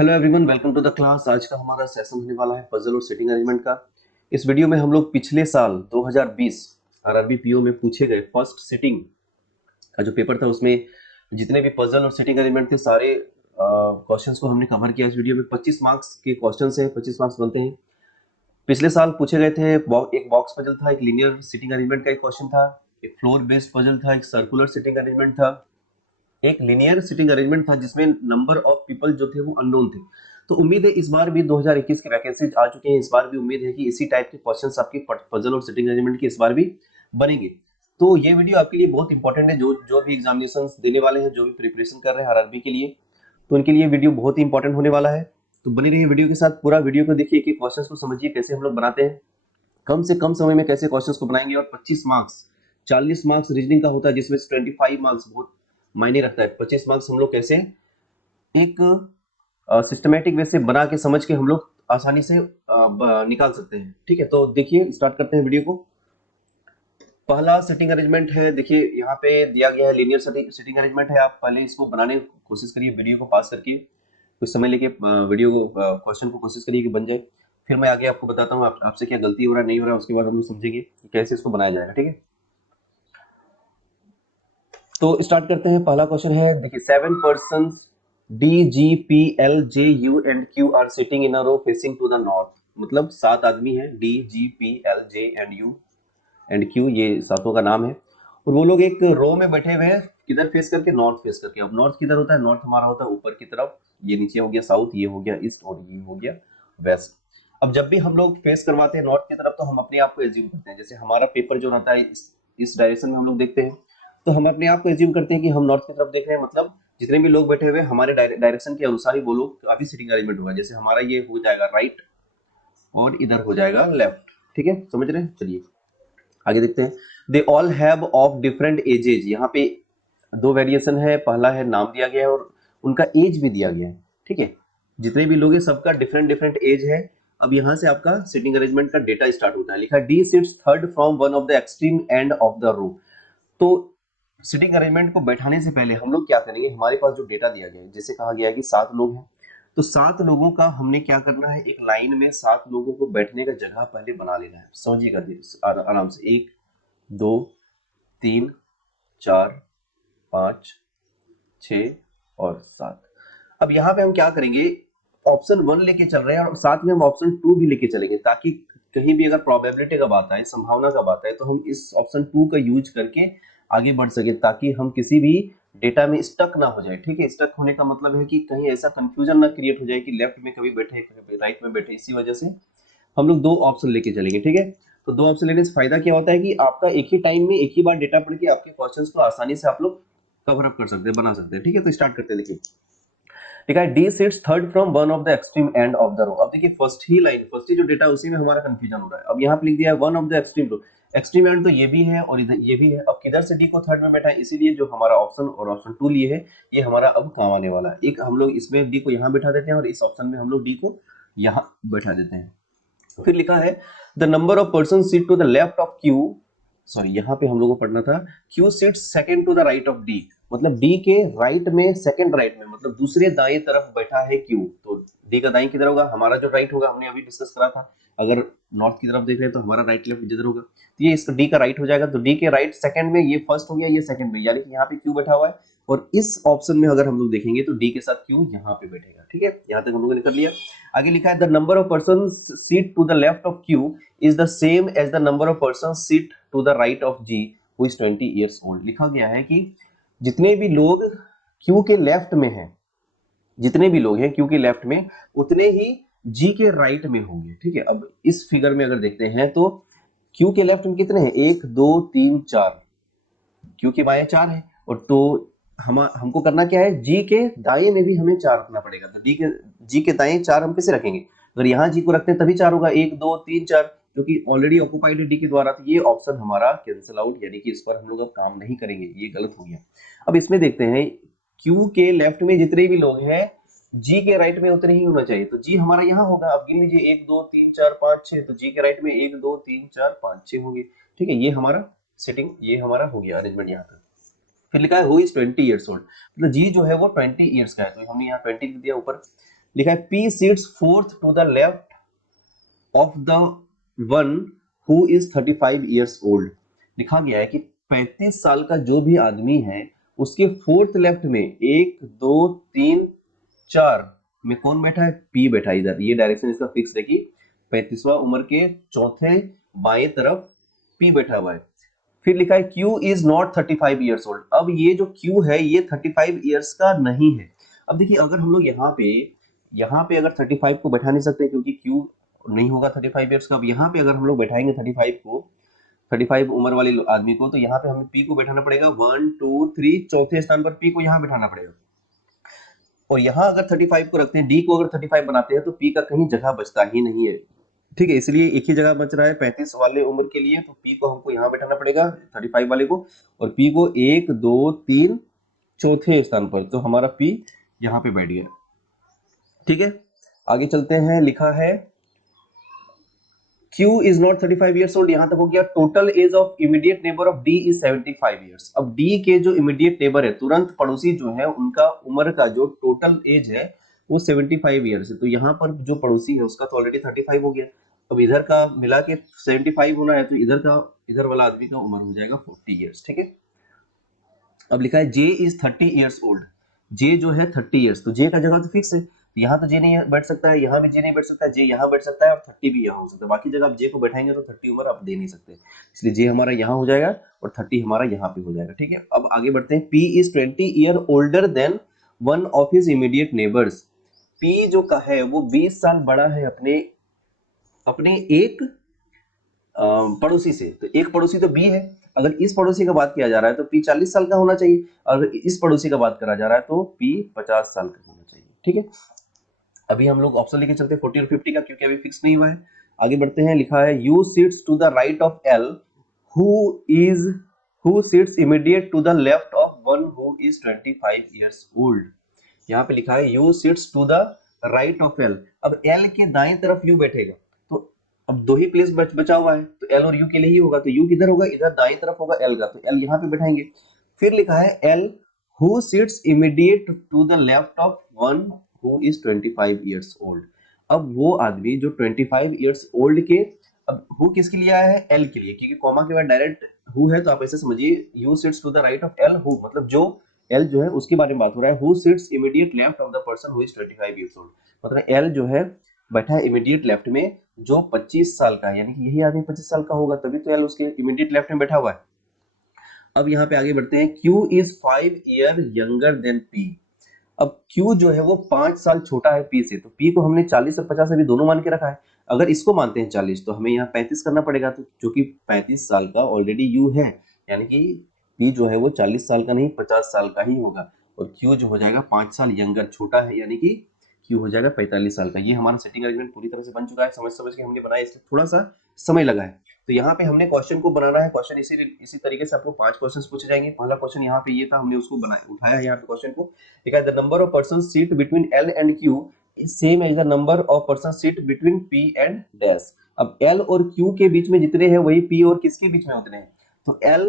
Hello everyone, welcome to the class. आज का हमारा सेशन होने वाला है पजल और सिटिंग अरेंजमेंट का। इस वीडियो में हम लोग पिछले साल 2020 आरआरबी पीओ में पूछे गए फर्स्ट सिटिंग का जो पेपर था उसमें जितने भी पजल और सिटिंग अरेंजमेंट थे सारे क्वेश्चंस को हमने कवर किया। इस वीडियो में 25 मार्क्स के क्वेश्चंस हैं, 25 मार्क्स बनते हैं। पिछले साल पूछे गए थे एक बॉक्स पजल था, एक लीनियर सिटिंग अरेंजमेंट का एक क्वेश्चन था, एक फ्लोर बेस्ड पजल था, एक सर्कुलर सिटिंग अरेंजमेंट था, एक लिनियर सिटिंग अरेंजमेंट था जिसमें नंबर ऑफ पीपल जो थे वो अननोन थे। तो उम्मीद है इस बार भी 2021 की वैकेंसीज आ चुके हैं, इस बार भी उम्मीद है कि इसी टाइप के क्वेश्चंस आपकी पजल और सिटिंग अरेंजमेंट के इस बार भी बनेंगे। तो ये वीडियो आपके लिए बहुत इंपॉर्टेंट है, जो जो भी एग्जामिनेशन देने वाले हैं, जो भी प्रिपरेशन कर रहे हैं आरआरबी के लिए, तो उनके लिए वीडियो बहुत ही इंपॉर्टेंट होने वाला है। तो बने रहिए वीडियो के साथ, पूरा वीडियो को देखिए, एक क्वेश्चन को समझिए कैसे हम लोग बनाते हैं, कम से कम समय में कैसे क्वेश्चंस को बनाएंगे। और 25 मार्क्स, 40 मार्क्स रीजनिंग का होता है जिसमें 25 मार्क्स बहुत मायने रखता है। 25 मार्क्स हम लोग कैसे एक सिस्टमेटिक वे से बना के समझ के हम लोग आसानी से निकाल सकते हैं। ठीक है, तो देखिए स्टार्ट करते हैं वीडियो को। पहला सिटिंग अरेंजमेंट है, देखिए यहाँ पे दिया गया है लीनियर सिटिंग अरेंजमेंट है। आप पहले इसको बनाने की कोशिश करिए, वीडियो को पास करके कुछ समय लेके वीडियो को क्वेश्चन को कोशिश करिए कि बन जाए। फिर मैं आगे आपको बताता हूँ आपसे क्या गलती हो रहा है नहीं हो रहा है, उसके बाद हम लोग समझेंगे कि कैसे इसको बनाया जाएगा। ठीक है, तो स्टार्ट करते हैं। पहला क्वेश्चन है, देखिए 7 persons D G P L J U and Q are sitting in a row facing to the north. मतलब 7 आदमी हैं, D G P L J and U and Q, ये सातों का नाम है। और वो लोग एक रो में बैठे हुए हैं, किधर फेस करके, नॉर्थ फेस करके। अब नॉर्थ किधर होता है, नॉर्थ हमारा होता है ऊपर की तरफ, ये नीचे हो गया साउथ, ये हो गया ईस्ट और ये हो गया वेस्ट। अब जब भी हम लोग फेस करवाते हैं नॉर्थ की तरफ तो हम अपने आप को एज्यूम करते हैं, जैसे हमारा पेपर जो रहता है इस डायरेक्शन में हम लोग देखते हैं, तो हम अपने आप को एज्यूम करते हैं कि हम नॉर्थ की तरफ देख रहे हैं। मतलब जितने भी लोग बैठे हुए हैं हमारे डायरेक्शन के अनुसार ही वो लोग काफी सिटिंग अरेंजमेंट होगा। जैसे हमारा ये हो जाएगा राइट और इधर हो जाएगा लेफ्ट। ठीक है, समझ रहे हैं? चलिए आगे देखते हैं। They all have of different edges. यहाँ पे दो वेरिएशन है, पहला है नाम दिया गया है और उनका एज भी दिया गया है। ठीक है, जितने भी लोग हैं सबका डिफरेंट डिफरेंट एज है। अब यहाँ से आपका सिटिंग अरेंजमेंट का डेटा स्टार्ट होता है। लिखा D sits third from one of the extreme end of the row. तो सिटिंग अरेंजमेंट को बैठाने से पहले हम लोग क्या करेंगे, हमारे पास जो डेटा दिया गया है, जैसे कहा गया है कि 7 लोग हैं, तो 7 लोगों का हमने क्या करना है, एक लाइन में 7 लोगों को बैठने का जगह पहले बना लेना है। समझिएगा आराम से, 1 2 3 4 5 6 और 7। अब यहाँ पे हम क्या करेंगे, ऑप्शन 1 लेके चल रहे हैं और साथ में हम ऑप्शन 2 भी लेके चलेंगे, ताकि कहीं भी अगर प्रोबेबिलिटी का बात आए, संभावना का बात आए, तो हम इस ऑप्शन 2 का यूज करके आगे बढ़ सके, ताकि हम किसी भी डेटा में स्टक ना हो जाए। ठीक है, स्टक होने का मतलब है कि कहीं ऐसा कंफ्यूजन ना क्रिएट हो जाए कि लेफ्ट में कभी बैठे कभी राइट में बैठे। इसी वजह से हम लोग 2 ऑप्शन लेके चलेंगे। ठीक है, तो 2 ऑप्शन लेने से फायदा क्या होता है कि आपका एक ही टाइम में एक ही बार डेटा पढ़ के आपके क्वेश्चंस को आसानी से आप लोग कवर अप कर सकते हैं, बना सकते हैं। ठीक है, तो स्टार्ट करते हैं। देखिए लिखा है D sits third from one of the extreme end of the row. अब देखिए फर्स्ट ही लाइन, फर्स्ट ही जो डेटा उसी में हमारा कंफ्यूजन हो रहा है। अब यहाँ पे लिख दिया है one of the extreme row, extreme end तो ये भी है और इधर ये भी है। अब किधर से डी को थर्ड में बैठा है, इसीलिए जो हमारा ऑप्शन और ऑप्शन 2 लिए है ये हमारा अब काम आने वाला है। एक हम लोग इसमें डी को यहाँ बैठा देते हैं और इस ऑप्शन में हम लोग डी को यहाँ बैठा देते हैं। फिर लिखा है the number of person seat to the left of Q, sorry यहाँ पे हम लोगों को पढ़ना था Q seat second to the right of D. मतलब डी के राइट में, सेकंड राइट में, मतलब दूसरे दाएं तरफ बैठा है क्यू, तो डी का दाएं किधर होगा, हमारा जो राइट होगा, हमने अभी डिस्कस करा था। अगर नॉर्थ की तरफ देख रहे हैं तो हमारा राइट लेफ्ट जिधर होगा, तो ये इसका डी का राइट हो जाएगा। तो डी के राइट सेकंड में, ये फर्स्ट हो गया, ये सेकंड में, यानी कि यहाँ पे क्यू बैठा हुआ है। और इस ऑप्शन में अगर हम लोग देखेंगे तो डी के साथ क्यू यहाँ पे बैठेगा। ठीक है, यहाँ तक हम लोगों ने कर लिया। आगे लिखा है the number of person seat to the left of Q is the same as the number of person seat to the right of G who is 20 years old. लिखा गया है कि जितने भी लोग क्यू के लेफ्ट में हैं, जितने भी लोग हैं क्यू के लेफ्ट में, उतने ही जी के राइट में होंगे। ठीक है, अब इस फिगर में अगर देखते हैं तो क्यू के लेफ्ट में कितने हैं, 1 2 3 4, क्यू के बाएं 4 है। और तो हमको करना क्या है, जी के दाएं में भी हमें 4 रखना पड़ेगा। तो जी के दाएं 4 हम कैसे रखेंगे, अगर यहाँ जी को रखते हैं तभी 4 होगा, 1 2 3 4, क्योंकि ऑलरेडी ऑक्युपाइड है डी के द्वारा। तो ये ऑप्शन हमारा कैंसिल आउट, यानी कि इस पर हम लोग अब काम नहीं करेंगे, ये गलत हो गया। अब इसमें देखते हैं क्यू के लेफ्ट में जितने भी लोग हैं जी के राइट में उतने ही होना चाहिए। तो जी हमारा यहाँ होगा, अब गिन लीजिए 1 2 3 4 5 6, तो जी के राइट में 1 2 3 4 5 6 होंगे। ठीक है, ये हमारा सेटिंग, ये हमारा हो गया अरेंजमेंट यहाँ तक। फिर लिखा है हु इज 20 इयर्स ओल्ड, मतलब जी जो है वो 20 इयर्स का है, तो हमने यहाँ 20 लिख दिया ऊपर। लिखा है P sits fourth to the left of the one who is 35 years old। लिखा गया है कि 35 साल का जो भी आदमी है उसके फोर्थ लेफ्ट में 1 2 3 4 में कौन बैठा है? P बैठा है इधर। ये डायरेक्शन इसका फिक्स है कि 35वां उम्र के चौथे बाएं तरफ P बैठा हुआ है। फिर लिखा है Q is not 35 years old। अब ये जो Q है ये 35 years का नहीं है। अब देखिए अगर हम लोग यहाँ पे अगर 35 को बैठा नहीं सकते क्योंकि Q नहीं होगा 35 इयर्स का। अब यहाँ पे अगर हम लोग बैठाएंगे 35 उम्र वाले आदमी को, तो यहाँ पे हमें P को बैठाना पड़ेगा 1 2 3, चौथे स्थान पर P को यहाँ बैठाना पड़ेगा। और यहाँ अगर 35 को रखते हैं, D को अगर 35 बनाते हैं तो P का कहीं जगह बचता ही नहीं है। ठीक है, इसलिए एक ही जगह बच रहा है 35 वाले उम्र के लिए, तो P को हमको यहाँ बैठाना पड़ेगा 35 वाले को, और P को 1 2 3 चौथे स्थान पर, तो हमारा P यहाँ पे बैठ गया। ठीक है, आगे चलते हैं। लिखा है Q is not 35 years old, यहाँ तक हो गया। Total age of immediate neighbour of D is 75 years। अब D के जो इमीडिएट नेबर है, तुरंत पड़ोसी जो है, उनका उम्र का जो टोटल एज है वो 75 ईयर्स है। तो यहाँ पर जो पड़ोसी है उसका तो ऑलरेडी 35 हो गया। अब इधर का मिला के 75 होना है, तो इधर वाला आदमी का उम्र हो जाएगा 40 ईयर्स। ठीक है, अब लिखा है J is 30 years old. J जो है 30 ईयर्स, तो J का जगह तो फिक्स है, यहाँ तो J नहीं बैठ सकता है, यहाँ भी J नहीं बैठ सकता है, J यहाँ बैठ सकता है और 30 भी यहाँ हो सकता है। बाकी जगह आप J को बैठाएंगे तो 30 उम्र आप दे नहीं सकते, इसलिए J हमारा यहाँ हो जाएगा और 30 हमारा यहाँ पे हो जाएगा। ठीक है, अब आगे बढ़ते हैं। P is 20 year older than one of his immediate neighbours. P जो का है वो 20 साल बड़ा है अपने एक पड़ोसी से। तो एक पड़ोसी तो B है, अगर इस पड़ोसी का बात किया जा रहा है तो P 40 साल का होना चाहिए, अगर इस पड़ोसी का बात करा जा रहा है तो P 50 साल का होना चाहिए। ठीक है, अभी हम लोग ऑप्शन लेके चलते हैं 40 और 50 का, क्योंकि अभी फिक्स नहीं हुआ है। आगे बढ़ते हैं। लिखा है U sits to the right of L who sits immediate to the left of one who is 25 years old. यहाँ पे लिखा है U sits to the right of L। अब L के दाएं तरफ U बैठेगा, तो अब दो ही प्लेस बचा हुआ है, तो L और U के लिए ही होगा, तो U किधर होगा? इधर दाएं तरफ होगा L का, तो L यहाँ पे बैठाएंगे। फिर लिखा है L who sits immediate to the left of one who is 25 years old. अब वो आदमी जो 25 ईयर्स ओल्ड के, अब हु किसके लिए आया है? L के लिए, क्योंकि कॉमा के बाद डायरेक्ट हु है, तो आप ऐसे समझिए U sits to the right of L who, मतलब जो L जो है उसके बारे में बात हो रहा है। Who sits immediate left of the person who is 25 years old, मतलब L जो है बैठा है इमीडिएट लेफ्ट में जो 25 साल का है, यानी कि यही आदमी 25 साल का होगा, तभी तो L उसके इमीडिएट लेफ्ट में बैठा हुआ है। अब यहाँ पे आगे बढ़ते हैं। Q is 5 year younger than P। अब Q जो है वो 5 साल छोटा है P से, तो P को हमने 40 और 50 अभी दोनों मान के रखा है। अगर इसको मानते हैं 40, तो हमें यहाँ 35 करना पड़ेगा, तो जो कि 35 साल का ऑलरेडी U है, यानी कि P जो है वो 40 साल का नहीं 50 साल का ही होगा, और Q जो हो जाएगा 5 साल यंगर छोटा है, यानी कि Q हो जाएगा 45 साल का। ये हमारा सेटिंग अरेंजमेंट पूरी तरह से बन चुका है, समझ के हमने बनाया, इसलिए थोड़ा सा समय लगा है। तो यहाँ पे हमने क्वेश्चन को बनाना है। क्वेश्चन इसी तरीके से आपको 5 क्वेश्चंस पूछे जाएंगे। पहला क्वेश्चन यहाँ पे ये था, हमने उसको उठाया है यहाँ पे क्वेश्चन को। ठीक है, the number of person seat between L and Q is same as the number of person seat between P and dash. अब L और Q के बीच में जितने हैं वही P और किसके बीच में उतने हैं, तो L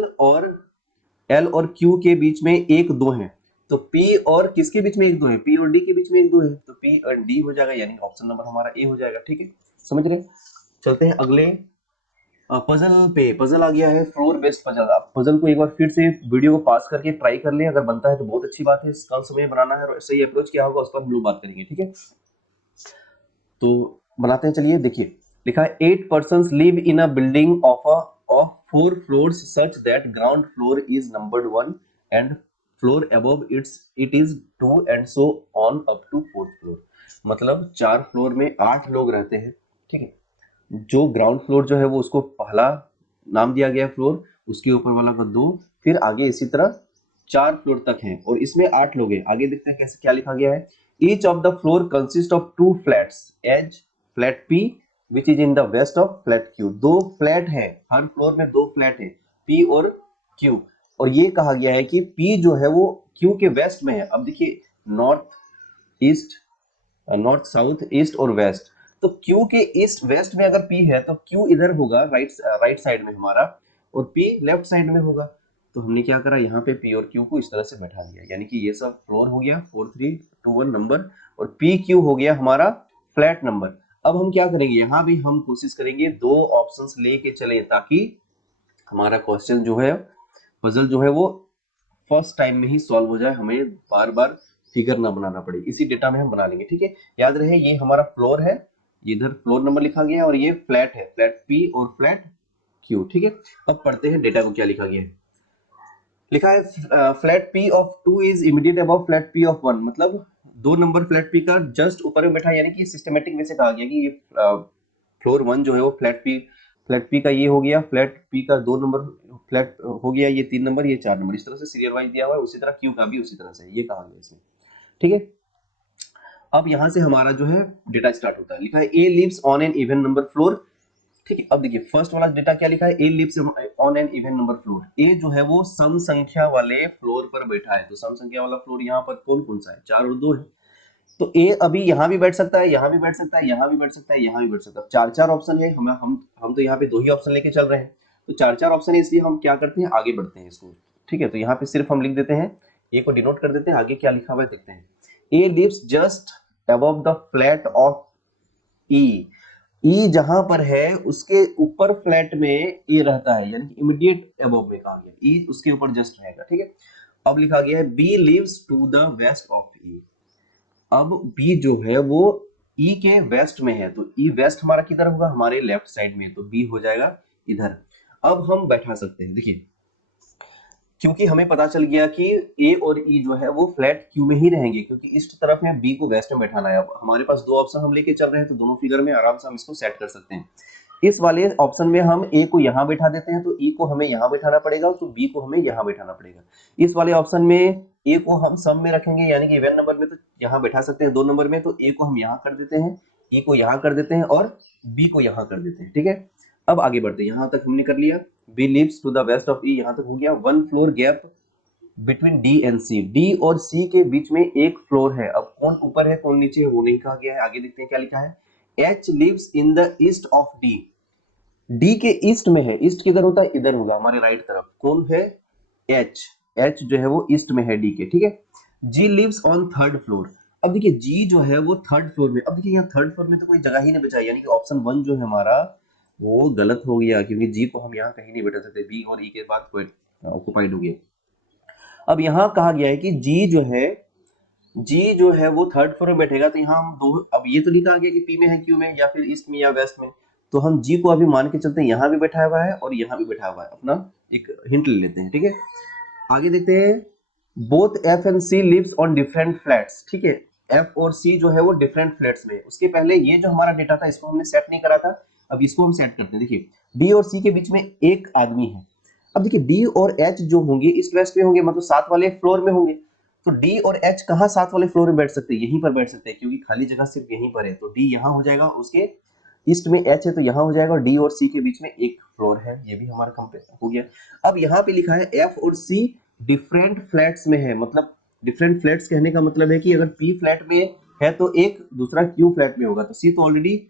और Q के बीच में 1 2 है, तो P और किसके बीच में 1 2 है? P और D के बीच में 1 2 है, तो P और D हो जाएगा, यानी ऑप्शन नंबर हमारा A हो जाएगा। ठीक है, समझ रहे? चलते हैं अगले पजल पे। पजल आ गया है फ्लोर बेस्ड पजल। आप पजल को एक बार फिर से वीडियो को पास करके ट्राई कर लें, अगर बनता है तो बहुत अच्छी बात है। कम समय बनाना है और सही अप्रोच क्या होगा उस पर हम लोग बात करेंगे। ठीक है, तो बनाते हैं, चलिए देखिए। लिखा है 8 persons live in a building of 4 floors such that ground floor is numbered 1 and floor above it is 2 and so on up to 4th floor। मतलब 4 फ्लोर में 8 लोग रहते हैं। ठीक है, जो ग्राउंड फ्लोर जो है वो उसको पहला नाम दिया गया फ्लोर, उसके ऊपर वाला को 2, फिर आगे इसी तरह 4 फ्लोर तक हैं और इसमें 8 लोग हैं। आगे देखते हैं कैसे क्या लिखा गया है। Each of the floor consist of 2 flats as flat P which is in the west of flat Q। 2 flat है, हर फ्लोर में 2 फ्लैट है, P और Q, और ये कहा गया है कि P जो है वो Q के वेस्ट में है। अब देखिए नॉर्थ साउथ ईस्ट और वेस्ट, तो Q के ईस्ट वेस्ट में अगर P है तो Q इधर होगा राइट साइड में हमारा, और P लेफ्ट साइड में होगा। तो हमने क्या करा, यहाँ पे P और Q को इस तरह से बैठा दिया, यानी कि ये सब फ्लोर हो गया 4321 नंबर, और PQ हो गया हमारा फ्लैट नंबर। अब हम क्या करेंगे, यहाँ भी हम कोशिश करेंगे दो ऑप्शंस लेके चले, ताकि हमारा क्वेश्चन जो है, पजल जो है वो फर्स्ट टाइम में ही सॉल्व हो जाए, हमें बार बार फिगर ना बनाना पड़े, इसी डेटा में हम बना लेंगे। ठीक है, याद रहे ये हमारा फ्लोर है, इधर फ्लोर नंबर लिखा गया है, और ये फ्लैट है, फ्लैट P और फ्लैट Q। ठीक है, अब पढ़ते हैं डेटा को क्या लिखा गया है। लिखा है flat P of 2 is immediate above flat P of 1, मतलब दो नंबर फ्लैट P का जस्ट ऊपर में बैठा, यानी कि सिस्टमेटिक वे से कहा गया कि ये फ्लोर 1 जो है वो फ्लैट P का ये हो गया, फ्लैट P का दो नंबर फ्लैट हो गया, ये 3 नंबर, ये 4 नंबर, इस तरह से सीरियल वाइज दिया हुआ है। उसी तरह Q का भी उसी तरह से ये कहा गया इसमें। ठीक है, अब यहां से हमारा जो है डेटा स्टार्ट होता है। लिखा है A lives on an even number floor। ठीक है, अब देखिए फर्स्ट वाला डेटा क्या लिखा है, A lives on an even number floor। A जो है वो सम संख्या वाले फ्लोर पर बैठा है, तो सम संख्या वाला फ्लोर यहाँ पर कौन कौन सा है, 4 और 2 है। तो A अभी यहाँ भी बैठ सकता है, यहाँ भी बैठ सकता है, यहाँ भी बैठ सकता है, यहाँ भी बैठ सकता है, चार चार ऑप्शन है। हम तो यहाँ पे दो ही ऑप्शन लेके चल रहे हैं, तो चार चार ऑप्शन है, इसलिए हम क्या करते हैं, आगे बढ़ते हैं इसको। ठीक है, तो यहाँ पे सिर्फ हम लिख देते हैं, A को डिनोट कर देते हैं, आगे क्या लिखा हुआ है देखते हैं। A lives just above the flat of E। E जहां पर है उसके ऊपर फ्लैट में A रहता है, यानी कि इमीडिएट अबव में कहा गया, E उसके ऊपर जस्ट रहेगा। ठीक है, अब लिखा गया है B lives to the west of E। अब B जो है वो E के वेस्ट में है, तो E वेस्ट हमारा किधर होगा, हमारे लेफ्ट साइड में, तो B हो जाएगा इधर। अब हम बैठा सकते हैं, देखिए क्योंकि हमें पता चल गया कि A और E जो है वो फ्लैट Q में ही रहेंगे, क्योंकि ईस्ट तरफ है, B को वेस्ट में बैठाना है। अब हमारे पास दो ऑप्शन हम लेके चल रहे हैं, तो दोनों फिगर में आराम से हम इसको सेट कर सकते हैं। इस वाले ऑप्शन में हम A को यहाँ बैठा देते हैं, तो E को हमें यहाँ बैठाना पड़ेगा, तो B को हमें यहाँ बैठाना पड़ेगा। इस वाले ऑप्शन में A को हम सम में रखेंगे, यानी कि इवन नंबर में, तो यहाँ बैठा सकते हैं दो नंबर में, तो A को हम यहाँ कर देते हैं, E को यहाँ कर देते हैं, और B को यहाँ कर देते हैं। ठीक है, अब आगे बढ़ते हैं, यहाँ तक हमने कर लिया, B lives to the west of E, यहाँ तक हो गया। One floor gap between D and C, D और C के बीच में एक फ्लोर है। अब कौन ऊपर है कौन नीचे है वो नहीं कहा गया है, आगे देखते हैं क्या लिखा है। H lives in the east of D। D के ईस्ट में है, ईस्ट किधर होता है, इधर होगा हमारे राइट तरफ। कौन है, H। H जो है वो ईस्ट में है D के। ठीक है, G lives on third floor. अब देखिए G जो है वो थर्ड फ्लोर में, अब देखिए यहाँ थर्ड फ्लोर में तो कोई जगह ही नहीं बचा, यानी कि ऑप्शन 1 जो है हमारा वो गलत हो गया, क्योंकि G को हम यहाँ कहीं नहीं बैठा सकते, B और E के बाद कोई ऑक्युपाइड हो गया। अब यहाँ कहा गया है कि जी जो है वो थर्ड फ्लोर में बैठेगा, तो यहाँ हम दो, अब ये तो नहीं कहा गया कि पी में है, क्यू में, या फिर ईस्ट में या वेस्ट में, तो हम जी को अभी मान के चलते हैं, यहाँ भी बैठा हुआ है और यहाँ भी बैठा हुआ है, अपना एक हिंट ले लेते हैं। ठीक है, आगे देखते हैं। Both F and C lives on different flats. ठीक है, एफ और सी जो है वो डिफरेंट फ्लैट्स में। उसके पहले ये जो हमारा डेटा था इसको हमने सेट नहीं करा था, अब इसको हम सेट करते हैं। देखिए डी और सी के बीच में एक आदमी है। अब देखिए डी और एच जो होंगे ईस्ट वेस्ट में होंगे, मतलब साथ वाले फ्लोर में होंगे, तो डी और एच कहाँ साथ वाले फ्लोर में बैठ सकते हैं, यहीं पर बैठ सकते हैं, क्योंकि खाली जगह सिर्फ यहीं पर है, तो डी यहाँ हो जाएगा, उसके ईस्ट में एच है तो यहाँ हो जाएगा, और डी और सी के बीच में एक फ्लोर है, ये भी हमारा कंप्लीट हो गया। अब यहाँ पे लिखा है एफ और सी डिफरेंट फ्लैट्स में है, मतलब डिफरेंट फ्लैट्स कहने का मतलब है कि अगर पी फ्लैट में है तो एक दूसरा क्यू फ्लैट में होगा, तो सी तो ऑलरेडी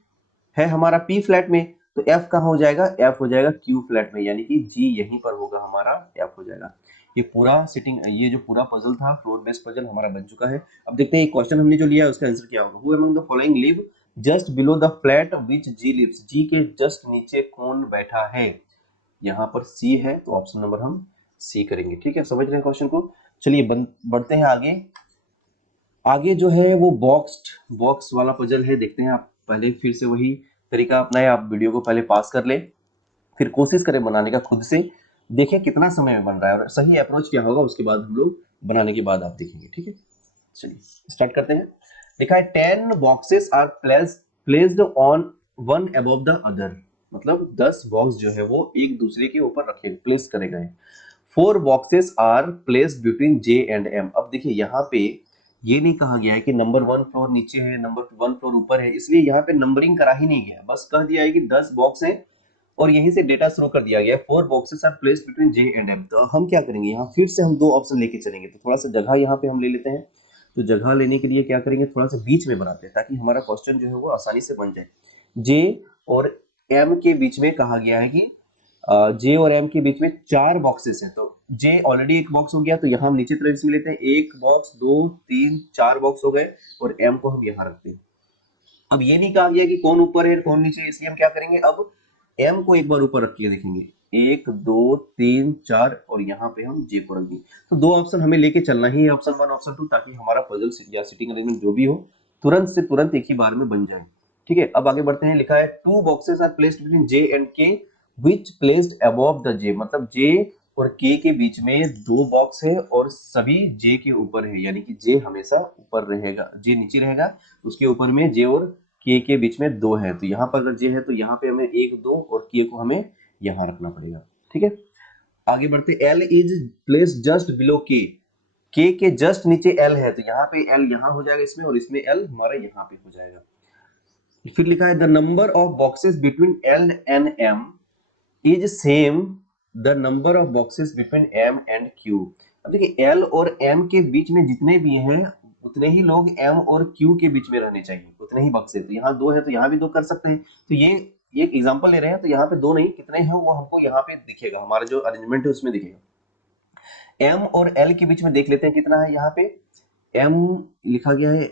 है हमारा पी फ्लैट में, तो एफ कहाँ हो जाएगा, एफ हो जाएगा क्यू फ्लैट में, यानी कि जी यहीं पर होगा हमारा, एफ हो जाएगा। ये पूरा सिटिंग, ये जो पूरा पजल था फ्लोर बेस्ड पजल हमारा बन चुका है। अब देखते हैं क्वेश्चन हमने जो लिया है उसका आंसर क्या होगा। Who among the following live just below the flat which G lives. G के जस्ट नीचे कौन बैठा है, यहाँ पर सी है, तो ऑप्शन नंबर हम सी करेंगे। ठीक है, समझ रहे हैं क्वेश्चन को। चलिए बढ़ते हैं आगे। आगे जो है वो बॉक्स वाला पजल है, देखते हैं। आप पहले फिर से वही तरीका अपनाएं, आप वीडियो को पहले पास कर ले, फिर कोशिश करें बनाने का खुद से, देखें कितना समय में बन रहा है और सही अप्रोच क्या होगा, उसके बाद हम लोग बनाने के बाद आप देखेंगे। ठीक है, चलिए स्टार्ट करते हैं। लिखा है 10 boxes are placed on one above the other, मतलब 10 बॉक्स जो है वो एक दूसरे के ऊपर रखे प्लेस करे गए। 4 boxes are placed between J and M. अब देखिए यहाँ पे ये नहीं कहा गया है कि नंबर 1 फ्लोर नीचे है, नंबर 1 फ्लोर ऊपर है, इसलिए यहाँ पे नंबरिंग करा ही नहीं गया, बस कह दिया है कि 10 बॉक्स है और यहीं से डेटा शुरू कर दिया गया। 4 boxes are placed between J and M. तो हम क्या करेंगे, यहाँ फिर से हम दो ऑप्शन लेके चलेंगे, तो थोड़ा सा जगह यहाँ पे हम ले लेते हैं। तो जगह लेने के लिए क्या करेंगे, थोड़ा सा बीच में बनाते हैं, ताकि हमारा क्वेश्चन जो है वो आसानी से बन जाए। जे और एम के बीच में कहा गया है कि जे और एम के बीच में 4 बॉक्सेस हैं, तो जे ऑलरेडी एक बॉक्स हो गया, तो यहाँ हम नीचे तरफ इसमें लेते हैं, 1 बॉक्स, 2, 3, 4 बॉक्स हो गए, और एम को हम यहाँ रखते हैं। अब ये नहीं कहा गया कि कौन ऊपर है कौन नीचे, इसलिए हम क्या करेंगे, अब एम को एक बार ऊपर रख के देखेंगे, 1, 2, 3, 4, और यहाँ पे हम जे को रख देंगे। तो 2 ऑप्शन हमें लेके चलना ही है, ऑप्शन 1, ऑप्शन 2, ताकि हमारा पजल या सिटिंग अरेंजमेंट जो भी हो तुरंत से तुरंत एक ही बार में बन जाए। ठीक है, अब आगे बढ़ते हैं। लिखा है 2 boxes are placed between J and K which placed above the J, मतलब जे और के के बीच में 2 बॉक्स है और सभी जे के ऊपर है, यानी कि जे हमेशा ऊपर रहेगा, जे नीचे रहेगा, उसके ऊपर में जे और के बीच में 2 है। तो यहाँ पर अगर जे है तो यहाँ पे हमें 1, 2 और के को हमें यहाँ रखना पड़ेगा। ठीक है, आगे बढ़ते। L is place just below के जस्ट नीचे एल है, तो यहाँ पे एल यहाँ हो जाएगा इसमें, और इसमें एल हमारा यहाँ पे हो जाएगा। फिर लिखा है the number of boxes between L and M is same the number of boxes between M and Q. अब देखिए एल और एम के बीच में जितने भी हैं उतने ही लोग एम और क्यू के बीच में रहने चाहिए, उतने ही बक्से। तो यहाँ 2 है तो यहाँ भी 2 कर सकते हैं। तो ये एक एग्जांपल ले रहे हैं, तो यहाँ पे 2 नहीं, कितने हैं वो हमको यहाँ पे दिखेगा, हमारा जो अरेंजमेंट है उसमें दिखेगा। एम और एल के बीच में देख लेते हैं कितना है। यहाँ पे एम लिखा गया है,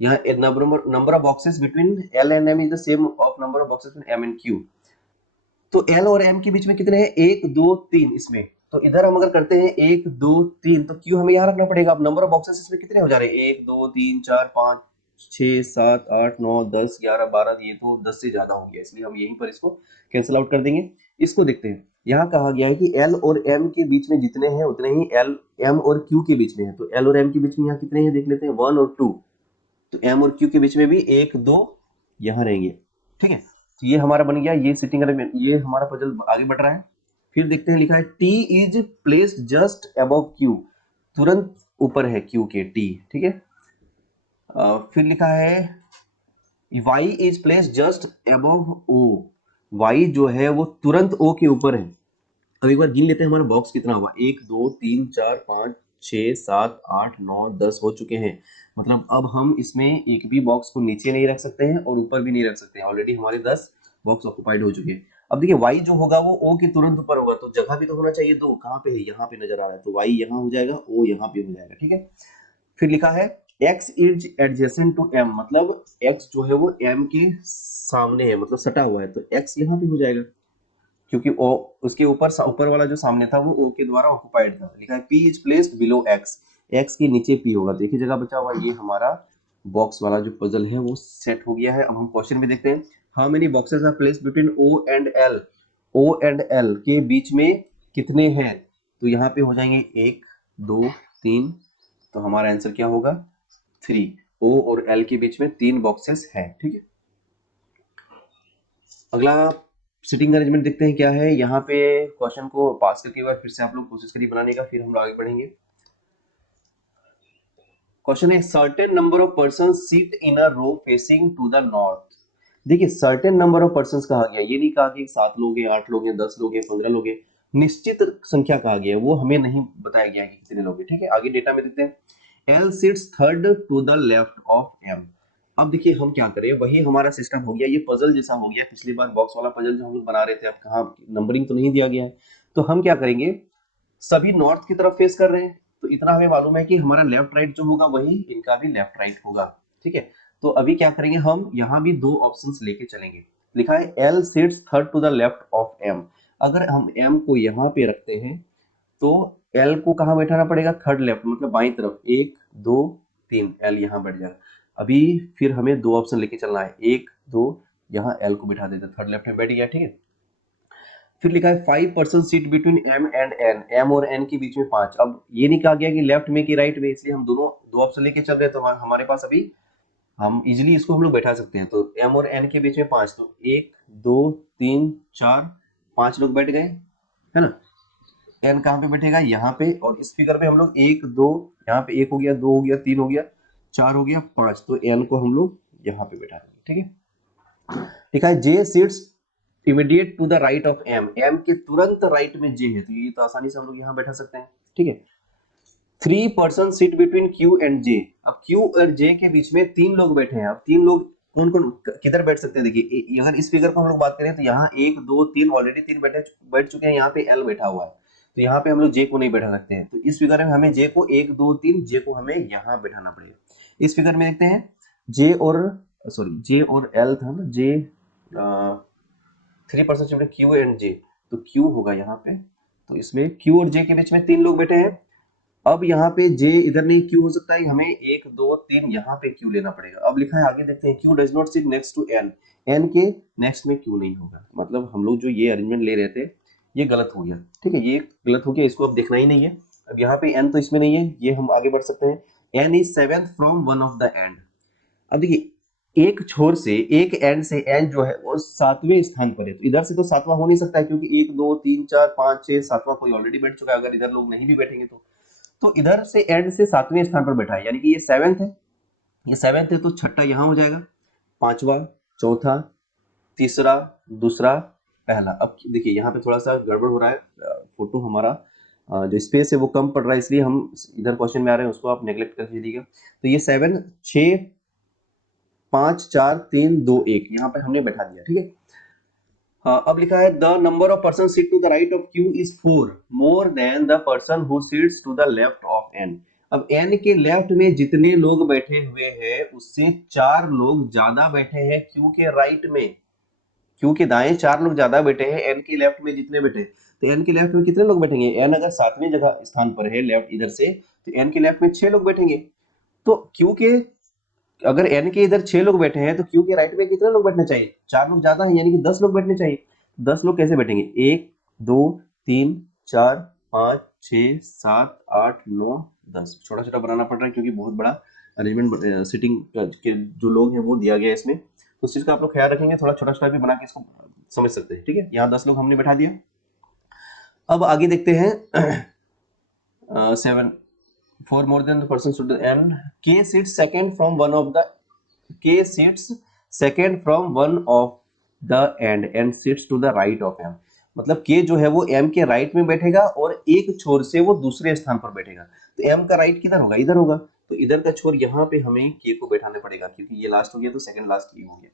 यहाँ number of boxes between L and M is the same of number of boxes between M and Q. तो एल और एम के बीच में कितने हैं, 1, 2, 3 इसमें। तो इधर हम अगर करते हैं 1, 2, 3, तो क्यू हमें यहाँ रखना पड़ेगा। अब नंबर ऑफ बॉक्सेस इसमें कितने हो जा रहे हैं, 1, 2, 3, 4, 5, 6, 7, 8, 9, 10, 11, 12, ये तो 10 से ज्यादा हो गया, इसलिए हम यहीं पर इसको कैंसिल आउट कर देंगे। इसको देखते हैं, यहाँ कहा गया है कि एल और एम के बीच में जितने हैं उतने ही एल एम और क्यू के बीच में है। तो एल और एम के बीच में यहाँ कितने हैं देख लेते हैं, 1 और 2। तो एम और क्यू के बीच में भी 1, 2 यहाँ रहेंगे। ठीक है, तो ये हमारा बन गया, ये सिटिंग अरेंजमेंट, ये हमारा पजल आगे बढ़ रहा है। फिर देखते हैं, लिखा है T is placed just above Q, तुरंत ऊपर है क्यू के टी। ठीक है, फिर लिखा है y is placed just above o, y जो है वो तुरंत o के ऊपर है। अब एक बार गिन लेते हैं हमारा बॉक्स कितना हुआ, 1, 2, 3, 4, 5, 6, 7, 8, 9, 10 हो चुके हैं। मतलब अब हम इसमें एक भी बॉक्स को नीचे नहीं रख सकते हैं और ऊपर भी नहीं रख सकते हैं, ऑलरेडी हमारे 10 बॉक्स ऑक्युपाइड हो चुके हैं। अब देखिए y जो होगा वो o के तुरंत ऊपर होगा, तो जगह भी तो होना चाहिए 2, कहाँ पे है, यहाँ पे नजर आ रहा है, तो y यहाँ हो जाएगा, o यहाँ पे हो जाएगा। ठीक है, फिर लिखा है x is adjacent to m, मतलब x जो है वो m के सामने है, मतलब सटा हुआ है, तो x यहाँ पे हो जाएगा, क्योंकि ओ उसके ऊपर वाला जो सामने था वो ओ के द्वारा ऑक्युपाइड था। लिखा है P is placed below x, x के नीचे P होगा, तो एक ही जगह बचा हुआ। ये हमारा बॉक्स वाला जो पजल है वो सेट हो गया है। अब हम क्वेश्चन में देखते हैं, how many boxes are placed between O and L, O and L के बीच में कितने हैं, तो यहाँ पे हो जाएंगे 1, 2, 3, तो हमारा आंसर क्या होगा 3। O और L के बीच में 3 बॉक्सेस हैं। ठीक है, अगला सिटिंग अरेंजमेंट देखते हैं क्या है। यहाँ पे क्वेश्चन को पास करके बाद फिर से आप लोग कोशिश करिए बनाने का, फिर हम आगे बढ़ेंगे। क्वेश्चन है certain number of person seat in a row facing to the north. देखिए सर्टेन नंबर ऑफ पर्सन कहा गया, ये नहीं कहा कि 7 लोग हैं, 8 लोग हैं, 10 लोग हैं, 15 लोग हैं, निश्चित संख्या कहा गया है, वो हमें नहीं बताया गया है कि कितने लोग हैं। ठीक है, आगे डेटा में देखते हैं, L sits third to the left of M. अब देखिए हम क्या करें, वही हमारा सिस्टम हो गया, ये पजल जैसा हो गया, पिछली बार बॉक्स वाला पजल जो हम लोग बना रहे थे, अब कहाँ नंबरिंग तो नहीं दिया गया है, तो हम क्या करेंगे, सभी नॉर्थ की तरफ फेस कर रहे हैं, तो इतना हमें मालूम है कि हमारा लेफ्ट राइट जो होगा वही इनका भी लेफ्ट राइट होगा। ठीक है, तो अभी क्या करेंगे, हम यहाँ भी 2 ऑप्शंस लेके चलेंगे। लिखा है L sits third to the left of M, अगर हम एम को यहाँ पे रखते हैं तो एल को कहाँ बैठाना पड़ेगा, थर्ड लेफ्ट, मतलब बाईं तरफ, 1, 2, 3, एल यहाँ बैठ जाएगा। अभी फिर हमें 2 ऑप्शन लेके चलना है, 1, 2, यहाँ एल को बिठा देते, थर्ड लेफ्ट में बैठ गया। ठीक है, फिर लिखा है 5 person seat between M and N, M और एन के बीच में 5। अब ये नहीं कहा गया कि लेफ्ट में कि राइट में, इसलिए हम दोनों 2 ऑप्शन लेके चल रहे हैं, तो हमारे पास अभी हम इजिली इसको हम लोग बैठा सकते हैं। तो एम और एन के बीच में 5, तो 1, 2, 3, 4, 5 लोग बैठ गए, है ना। एन कहाँ पे बैठेगा, यहाँ पे, और इस फिगर में हम लोग 1, 2, यहाँ पे 1 हो गया, 2 हो गया, 3 हो गया, 4 हो गया, 5, तो एन को हम लोग यहाँ पे बैठा देंगे। ठीक है, लिखा है J sits immediate to the right of M, M के तुरंत राइट में जे है, तो ये तो आसानी से हम लोग यहाँ बैठा सकते हैं। ठीक है, 3 person seat between Q and J, अब क्यू और जे के बीच में 3 लोग बैठे हैं, अब 3 लोग कौन कौन किधर बैठ सकते हैं? देखिए अगर इस फिगर को हम लोग बात करें तो यहाँ 1 2 3 ऑलरेडी 3 बैठ चुके हैं, यहाँ पे एल बैठा हुआ है, तो यहाँ पे हम लोग जे को नहीं बैठा सकते हैं। तो इस फिगर में हमें जे को 1 2 3 जे को हमें यहाँ बैठाना पड़ेगा। इस फिगर में देखते हैं जे और जे और एल था ना, जे 3% शिफ्ट क्यू एंड जे, तो क्यू होगा यहाँ पे। तो इसमें क्यू और जे के बीच में 3 लोग बैठे हैं। अब यहाँ पे जे इधर नहीं क्यू हो सकता है, हमें 1 2 3 यहाँ पे क्यू लेना पड़ेगा। अब लिखा है आगे देखते हैं, Q does not sit next to N, N के नेक्स्ट में क्यू नहीं होगा। मतलब हम लोग जो ये अरेंजमेंट ले रहे थे ये गलत हो गया, ठीक है, ये गलत हो गया, इसको अब देखना ही नहीं है। अब यहाँ पे एन तो इसमें नहीं है, ये हम आगे बढ़ सकते हैं। N is seventh from one of the end. अब देखिए एक छोर से, एक एंड से एंड जो है वो 7वें स्थान पर है, तो इधर से तो 7वां हो नहीं सकता है, क्योंकि 1 2 3 4 5 6 7वां कोई ऑलरेडी बैठ चुका है। अगर इधर लोग नहीं भी बैठेंगे तो इधर से एंड से 7वें स्थान पर बैठा है, यानी कि ये सेवेंथ है, ये सेवेंथ है, तो छठा यहाँ हो जाएगा, पांचवा, चौथा, तीसरा, दूसरा, पहला। अब देखिए यहाँ पे थोड़ा सा गड़बड़ हो रहा है, फोटो हमारा जो स्पेस है वो कम पड़ रहा है, इसलिए हम इधर क्वेश्चन में आ रहे हैं, उसको आप नेग्लेक्ट कर दीजिएगा। तो ये 7 6 5 4 3 2 1 यहाँ पे हमने बैठा दिया, ठीक है। हाँ, अब लिखा है the number of person seat to the right of Q is 4 more than the person who seats to the left of N. अब एन के लेफ्ट में जितने लोग बैठे हुए हैं उससे 4 लोग ज्यादा बैठे हैं क्यू के राइट में। क्यू के दाएं 4 लोग ज्यादा बैठे हैं एन के लेफ्ट में जितने बैठे, तो एन के लेफ्ट में कितने लोग बैठेंगे? एन अगर 7वें जगह स्थान पर है लेफ्ट इधर से, तो एन के लेफ्ट में 6 लोग बैठेंगे। तो क्यू के अगर एन के इधर 6 लोग बैठे हैं तो क्यू के राइट में कितने लोग बैठने चाहिए? 4 लोग ज्यादा है, यानी कि 10 लोग बैठने चाहिए। 10 लोग कैसे बैठेंगे? 1 2 3 4 5 6 7 8 9 10। छोटा छोटा बनाना पड़ रहा है क्योंकि बहुत बड़ा अरेंजमेंट सिटिंग के जो लोग हैं वो दिया गया है इसमें, तो उस चीज का आप लोग ख्याल रखेंगे, थोड़ा छोटा छोटा भी बना के इसको समझ सकते हैं, ठीक है। यहाँ 10 लोग हमने बैठा दिया। अब आगे देखते हैं 7 4 more than the person should and k sits second from one of the k sits second from one of the and sits to the right of m। मतलब k जो है वो m के राइट में बैठेगा और एक छोर से वो दूसरे स्थान पर बैठेगा। तो m का राइट किधर होगा? इधर होगा, तो इधर का छोर यहाँ पे हमें k को बैठाना पड़ेगा, क्योंकि ये लास्ट हो गया तो सेकंड लास्ट k हो गया।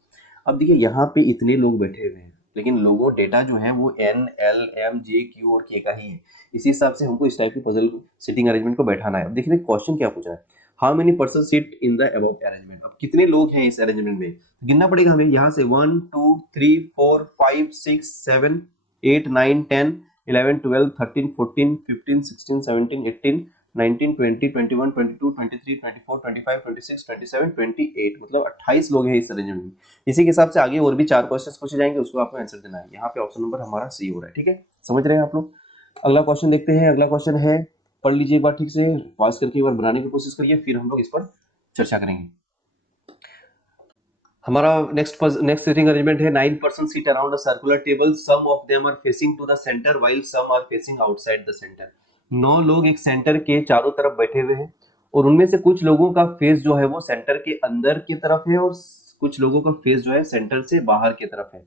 अब देखिए यहाँ पे इतने लोग बैठे हुए हैं, लेकिन लोगों डेटा जो है वो n l m j q और k का ही है। इसी हिसाब से हमको इस टाइप की पजल सिटिंग अरेंजमेंट को बैठाना है। अब देखिए क्वेश्चन क्या पूछा है, how many person sit in the above arrangement. अब कितने लोग हैं इस अरेंजमेंट में गिनना पड़ेगा हमें। यहाँ से 1 2 3 4 5 6 7 8 9 10 11 12 13 14 15 16 17 18 19 20 21 22 23 24 25 26 27 28, मतलब 28 लोग हैं इस अरेंजमेंट में। इसी के हिसाब से आगे और भी 4 क्वेश्चंस पूछे जाएंगे, उसको आपको आंसर देना है। यहाँ पे ऑप्शन नंबर हमारा सी हो रहा है, ठीक है, समझ रहे हैं आप लोग। अगला क्वेश्चन देखते हैं। अगला क्वेश्चन है, पढ़ लीजिए एक बार ठीक से, पास करके एक बार बनाने की कोशिश करिए, फिर हम लोग इस पर चर्चा करेंगे। हमारा नेक्स्ट सिटिंग अरेंजमेंट है 9 person seat around a circular table, some of them are facing to the centre while some are facing outside the centre. 9 लोग एक सेंटर के चारों तरफ बैठे हुए हैं और उनमें से कुछ लोगों का फेस जो है वो सेंटर के अंदर की तरफ है और कुछ लोगों का फेस जो है सेंटर से बाहर की तरफ है।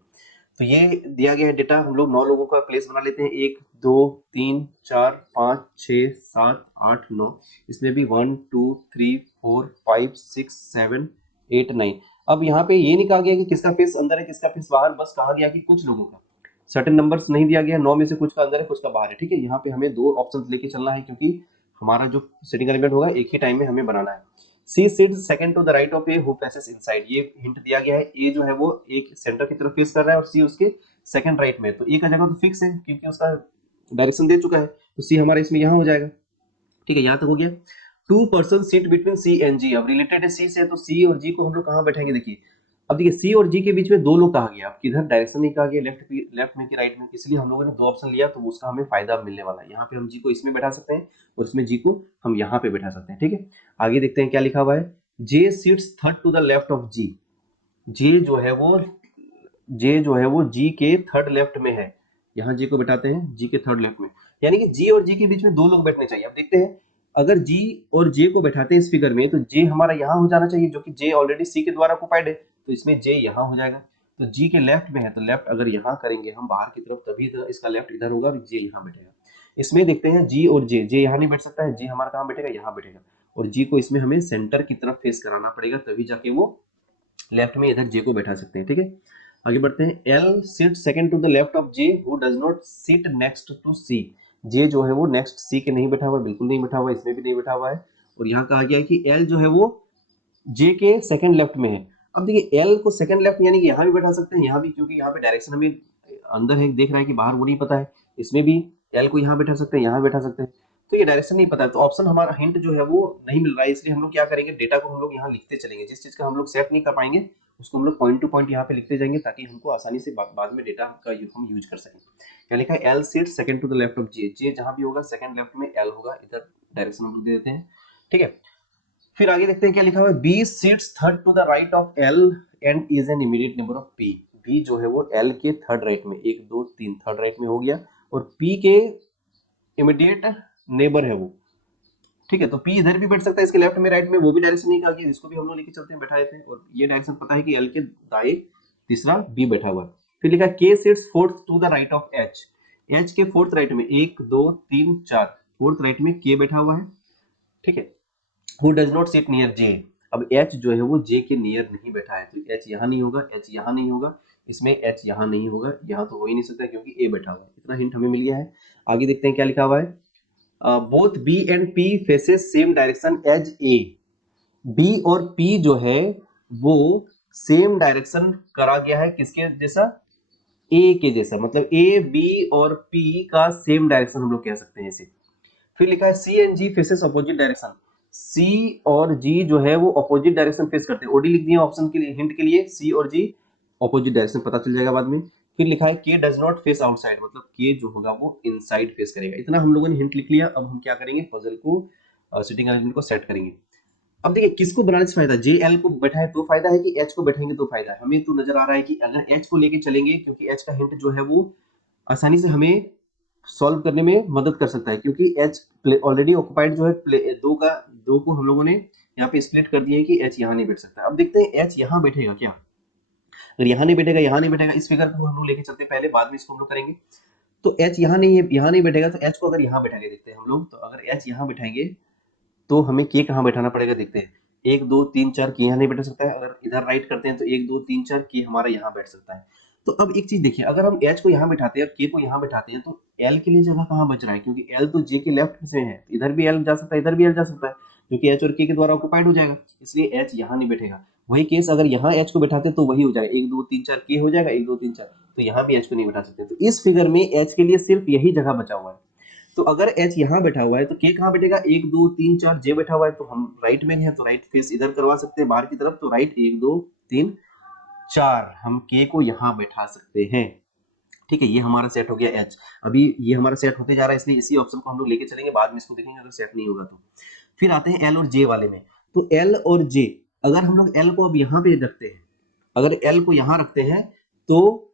तो ये दिया गया है डेटा, हम लोग 9 लोगों का प्लेस बना लेते हैं, 1 2 3 4 5 6 7 8 9, इसमें भी 1 2 3 4 5 6 7 8 9। अब यहाँ पे ये नहीं कहा गया कि किसका फेस अंदर है किसका फेस बाहर, बस कहा गया कि कुछ लोगों का, सर्टेन नंबर्स नहीं दिया गया, 9 में से कुछ का अंदर है कुछ का बाहर है, ठीक है। यहाँ पे हमें 2 ऑप्शन लेके चलना है, क्योंकि हमारा जो सिटिंग अरेंजमेंट होगा एक ही टाइम में हमें बनाना है। C sits second to the right of A who faces inside, ये हिंट दिया गया है, ए जो है वो एक सेंटर की तरफ फेस कर रहा है और सी उसके सेकंड राइट में, तो ए का जगह तो फिक्स है क्योंकि उसका डायरेक्शन दे चुका है, तो सी हमारा इसमें यहाँ हो जाएगा, ठीक है, यहाँ तक हो गया। 2 person seat between C and G, अब रिलेटेड है सी से, तो सी और जी को हम लोग कहाँ बैठाएंगे? देखिए अब देखिए सी और जी के बीच में 2 लोग कहा गया, अब किधर डायरेक्शन नहीं कहा गया, लेफ्ट में कि राइट में, इसलिए हम लोगों ने 2 ऑप्शन लिया, तो उसका हमें फायदा मिलने वाला है। यहाँ पे हम जी को इसमें बैठा सकते हैं और इसमें जी को हम यहाँ पे बैठा सकते हैं, ठीक है। आगे देखते हैं क्या लिखा हुआ है, J sits third to the left of G, J जो है वो जी के थर्ड लेफ्ट में है, यहाँ जी को बैठाते हैं जी के थर्ड लेफ्ट में, यानी कि जी और जी के बीच में 2 लोग बैठने चाहिए। अब देखते हैं अगर जी और जे को बैठाते हैं इस फिगर में, तो जे हमारा यहाँ हो जाना चाहिए, जो कि जे ऑलरेडी सी के द्वारा ऑक्युपाइड है, तो इसमें जे यहाँ हो जाएगा। तो जी के लेफ्ट में है, तो लेफ्ट अगर यहाँ करेंगे हम बाहर की तरफ, तभी तो इसका लेफ्ट इधर होगा, जे यहाँ बैठेगा। इसमें देखते हैं जी और जे यहाँ नहीं बैठ सकता है, जी हमारा कहाँ बैठेगा? यहाँ बैठेगा, और जी को इसमें हमें सेंटर की तरफ फेस कराना पड़ेगा, तभी जाके वो लेफ्ट में इधर जे को बैठा सकते हैं। ठीक है, आगे बढ़ते हैं। L sit second to the left of J who does not sit next to C. J जो है वो नेक्स्ट सी के नहीं बैठा हुआ, बिल्कुल नहीं बैठा हुआ, इसमें भी नहीं बैठा हुआ है। और यहाँ कहा गया है कि एल जो है वो जे के सेकंड लेफ्ट में है। अब देखिए एल को सेकंड लेफ्ट यानी कि यहाँ भी बैठा सकते हैं, यहाँ भी, क्योंकि यहाँ पे डायरेक्शन हमें अंदर है देख रहा है कि बाहर, वो नहीं पता है। इसमें भी एल को यहाँ बैठा सकते हैं, यहाँ बैठा सकते हैं, तो ये डायरेक्शन नहीं पता है, तो ऑप्शन हमारा हिंट जो है वो नहीं मिल रहा है। इसलिए हम लोग क्या करेंगे, डेटा को हम लोग यहाँ लिखते चलेंगे। जिस चीज का हम लोग सेट नहीं कर पाएंगे उसको हम लोग पॉइंट टू पॉइंट यहाँ पे लिखते जाएंगे, ताकि हमको आसानी से बाद में डेटा का हम यूज कर सकें। क्या लिखा है, L seat second to the left of J. J जहां भी होगा सेकंड लेफ्ट में एल होगा, इधर डायरेक्शन हम लोग दे देते हैं। ठीक है, फिर आगे देखते हैं क्या लिखा हुआ है। B seats third to the right of L and is an immediate neighbour of P. B जो है वो एल के थर्ड राइट में, 1 2 3 थर्ड राइट में हो गया, और पी के इमीडिएट नेबर है वो। ठीक है, तो पी इधर भी बैठ सकता है, इसके लेफ्ट में राइट में, वो भी डायरेक्शन नहीं कहा गया, इसको भी हम लोग लेके चलते हैं, बैठाए थे। और ये डायरेक्शन पता है कि एल के दाएं तीसरा बी बैठा हुआ है। फिर लिखा के seats fourth to the right of H. H के फोर्थ राइट में 1 2 3 4, फोर्थ राइट में के बैठा हुआ है। ठीक है, who does not sit near J. अब एच जो है वो जे के नियर नहीं बैठा है, तो एच यहाँ नहीं होगा, एच यहाँ नहीं होगा, इसमें एच यहाँ नहीं होगा, यहाँ तो हो ही नहीं सकता क्योंकि ए बैठा हुआ है। इतना हिंट हमें मिल गया है। आगे देखते हैं क्या लिखा हुआ है। Both B and P faces same direction as A. B और पी जो है वो सेम डायरेक्शन करा गया है, किसके जैसा, ए के जैसा, मतलब ए बी और पी का सेम डायरेक्शन हम लोग कह सकते हैं इसे। फिर लिखा है C and G faces opposite direction. C और जी जो है वो अपोजिट डायरेक्शन फेस करते हैं। ओडी लिख दिए ऑप्शन के लिए, हिंट के लिए, सी और जी अपोजिट डायरेक्शन, पता चल जाएगा बाद में। फिर लिखा है के डज नॉट फेस आउटसाइड, मतलब के जो होगा वो इनसाइड फेस करेगा। इतना हम लोगों ने हिंट लिख लिया। अब हम क्या करेंगे, पजल को सिटिंग अरेंजमेंट को सेट करेंगे। अब देखिए किसको बनाने से फायदा, जे एल को बैठा है तो फायदा है कि एच को बैठाएंगे तो फायदा है। हमें तो नजर आ रहा है कि अगर एच को लेके चलेंगे, क्योंकि एच का हिंट जो है वो आसानी से हमें सॉल्व करने में मदद कर सकता है, क्योंकि एच ऑलरेडी ऑक्युपाइड जो है दो को हम लोगों ने यहाँ पे स्प्लिट कर दिया है कि एच यहाँ नहीं बैठ सकता। अब देखते हैं एच यहाँ बैठेगा क्या। अगर यहाँ नहीं बैठेगा, यहाँ नहीं बैठेगा, इस फिगर को हम लोग लेके चलते हैं पहले, बाद में इसको हम लोग करेंगे। तो एच यहाँ नहीं है, यहाँ नहीं बैठेगा, तो एच को अगर यहाँ बैठा के देखते हैं हम लोग, तो अगर एच यहाँ बैठाएंगे तो हमें के कहाँ बैठाना पड़ेगा, देखते हैं। 1 2 3 4 के यहाँ नहीं बैठ सकता है। अगर इधर राइट करते हैं तो 1 2 3 4 के हमारा यहाँ बैठ सकता है। तो अब एक चीज देखिए, अगर हम एच को यहाँ बैठाते हैं और के को यहाँ बैठाते हैं, तो एल के लिए जगह कहाँ बच रहा है, क्योंकि एल तो जे के लेफ्ट से है, इधर भी एल जा सकता है, इधर भी एल जा सकता है, क्योंकि एच और के द्वारा ऑक्युपाइड हो जाएगा, इसलिए एच यहाँ नहीं बैठेगा। वही केस अगर यहाँ एच को बैठाते तो वही हो जाएगा, 1 2 3 4 के हो जाएगा, 1 2 3 4, तो यहाँ भी एच को नहीं बैठा सकते। तो इस फिगर में एच के लिए सिर्फ यही जगह बचा हुआ है। तो अगर एच यहाँ बैठा हुआ है तो के कहाँ बैठेगा, 1 2 3 4 जे बैठा हुआ है, तो हम राइट में हैं तो राइट फेस इधर करवा सकते हैं बाहर की तरफ, तो राइट 1 2 3 4 हम के को यहाँ बैठा सकते हैं। ठीक है, ये हमारा सेट हो गया एच। अभी ये हमारा सेट होते जा रहा है, इसलिए इसी ऑप्शन को हम लोग लेके चलेंगे, बाद में इसको देखेंगे अगर सेट नहीं होगा तो। फिर आते हैं एल और जे वाले में। तो एल और जे, अगर हम लोग एल को अब यहाँ पे रखते हैं, अगर एल को यहाँ रखते हैं तो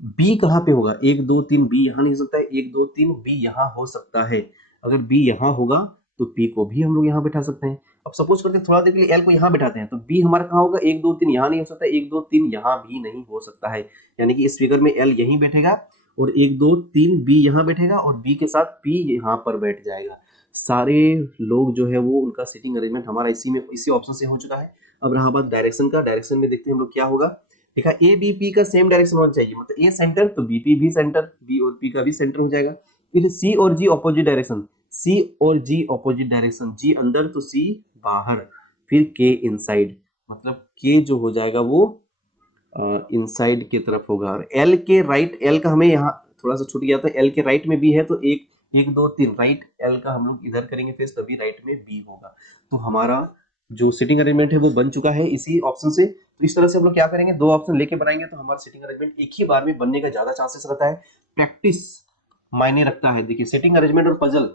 बी कहाँ पे होगा, 1 2 3 बी यहाँ नहीं हो सकता है, 1 2 3 बी यहाँ हो सकता है। अगर बी यहाँ होगा तो पी को भी हम लोग यहाँ बैठा सकते हैं। अब सपोज करते हैं थोड़ा देर के लिए एल को यहाँ बैठाते हैं, तो बी हमारा कहाँ होगा, 1 2 3 यहाँ नहीं हो सकता, 1 2 3 यहाँ भी नहीं हो सकता है। यानी कि इस फिगर में एल यहीं बैठेगा और 1 2 3 बी यहाँ बैठेगा और बी के साथ पी यहाँ पर बैठ जाएगा। सारे लोग जो है वो उनका सीटिंग अरेंजमेंट हमारा इसी ऑप्शन से हो चुका है। अब रहा बात डायरेक्शन का, डायरेक्शन में देखते हैं हम लोग क्या होगा। देखा ए बी पी का सेम डायरेक्शन होना चाहिए, मतलब ए सेंटर तो बी पी भी सेंटर, बी और पी का भी सेंटर हो जाएगा। फिर सी और जी ऑपोजिट डायरेक्शन, सी और जी ऑपोजिट डायरेक्शन, जी अंदर तो सी बाहर, फिर के इनसाइड, मतलब के जो हो जाएगा वो इनसाइड की तरफ होगा। और एल के राइट, एल का हमें यहाँ थोड़ा सा छूट गया था, एल के राइट में बी है, तो 1 2 3 राइट एल का हम लोग इधर करेंगे फेस, तभी राइट में बी होगा। तो हमारा जो सिटिंग अरेंजमेंट है वो बन चुका है इसी ऑप्शन से। तो इस तरह से हम लोग क्या करेंगे, दो ऑप्शन लेके बनाएंगे तो हमारा सिटिंग अरेंजमेंट एक ही बार में बनने का ज्यादा चांसेस रहता है। प्रैक्टिस मायने रखता है। देखिए सिटिंग अरेंजमेंट और पजल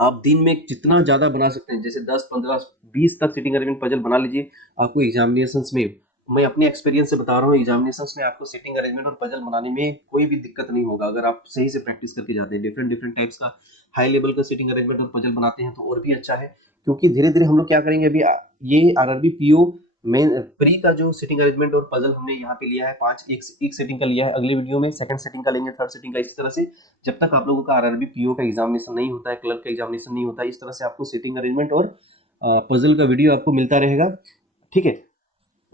आप दिन में जितना ज्यादा बना सकते हैं, जैसे 10 15 20 तक सिटिंग अरेंजमेंट पजल बना लीजिए। आपको एग्जामिनेशंस में, मैं अपने एक्सपीरियंस से बता रहा हूँ, एग्जामिनेशंस में आपको सिटिंग अरेंजमेंट और पजल बनाने में कोई भी दिक्कत नहीं होगा, अगर आप सही से प्रैक्टिस करके जाते हैं। डिफरेंट डिफरेंट टाइप्स का हाई लेवल का सिटिंग अरेंजमेंट और पजल बनाते हैं तो और भी अच्छा है, क्योंकि धीरे धीरे हम लोग क्या करेंगे, अभी ये आरआरबी पीओ मेन प्री का जो सिटिंग अरेंजमेंट और पजल हमने यहाँ पे लिया है 5, एक सेटिंग का लिया है, अगली वीडियो में सेकंड सेटिंग का लेंगे, थर्ड सेटिंग का, इस तरह से जब तक आप लोगों का आरआरबी पीओ का एग्जामिनेशन नहीं होता है, क्लर्क का एग्जामिनेशन नहीं होता है, इस तरह से आपको सिटिंग अरेंजमेंट और पजल का वीडियो आपको मिलता रहेगा। ठीक है,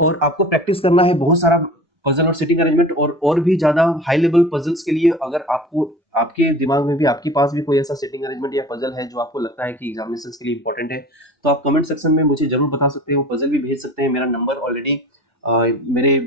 और आपको प्रैक्टिस करना है बहुत सारा पजल और सिटिंग अरेंजमेंट, और भी ज्यादा हाई लेवल पजल्स के लिए अगर आपको आपके दिमाग में भी आपके पास भी कोई ऐसा सिटिंग अरेंजमेंट या पजल है जो आपको लगता है कि एग्जामिनेशन के लिए इंपॉर्टेंट है, तो आप कमेंट सेक्शन में मुझे जरूर बता सकते हैं, वो पजल भी भेज सकते हैं। मेरा नंबर ऑलरेडी मेरे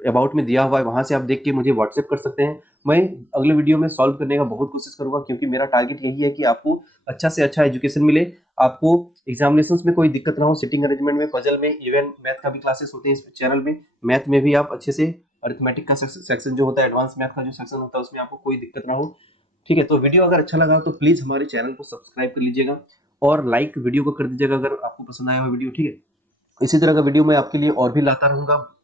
अबाउट में दिया हुआ है, वहां से आप देख के मुझे व्हाट्सएप कर सकते हैं। मैं अगले वीडियो में सॉल्व करने का बहुत कोशिश करूंगा, क्योंकि मेरा टारगेट यही है कि आपको अच्छा से अच्छा एजुकेशन मिले, आपको एग्जामिनेशंस में कोई दिक्कत ना हो, सिटिंग अरेंजमेंट में, पजल में, इवन मैथ का भी क्लासेस होते हैं इस चैनल में। मैथ में भी आप अच्छे से अरिथमेटिक का सेक्शन जो होता है, एडवांस मैथ का जो सेक्शन होता है, उसमें आपको कोई दिक्कत ना हो। ठीक है, तो वीडियो अगर अच्छा लगा तो प्लीज हमारे चैनल को सब्सक्राइब कर लीजिएगा और लाइक वीडियो को कर दीजिएगा अगर आपको पसंद आया हो वीडियो। ठीक है, इसी तरह का वीडियो मैं आपके लिए और भी लाता रहूंगा।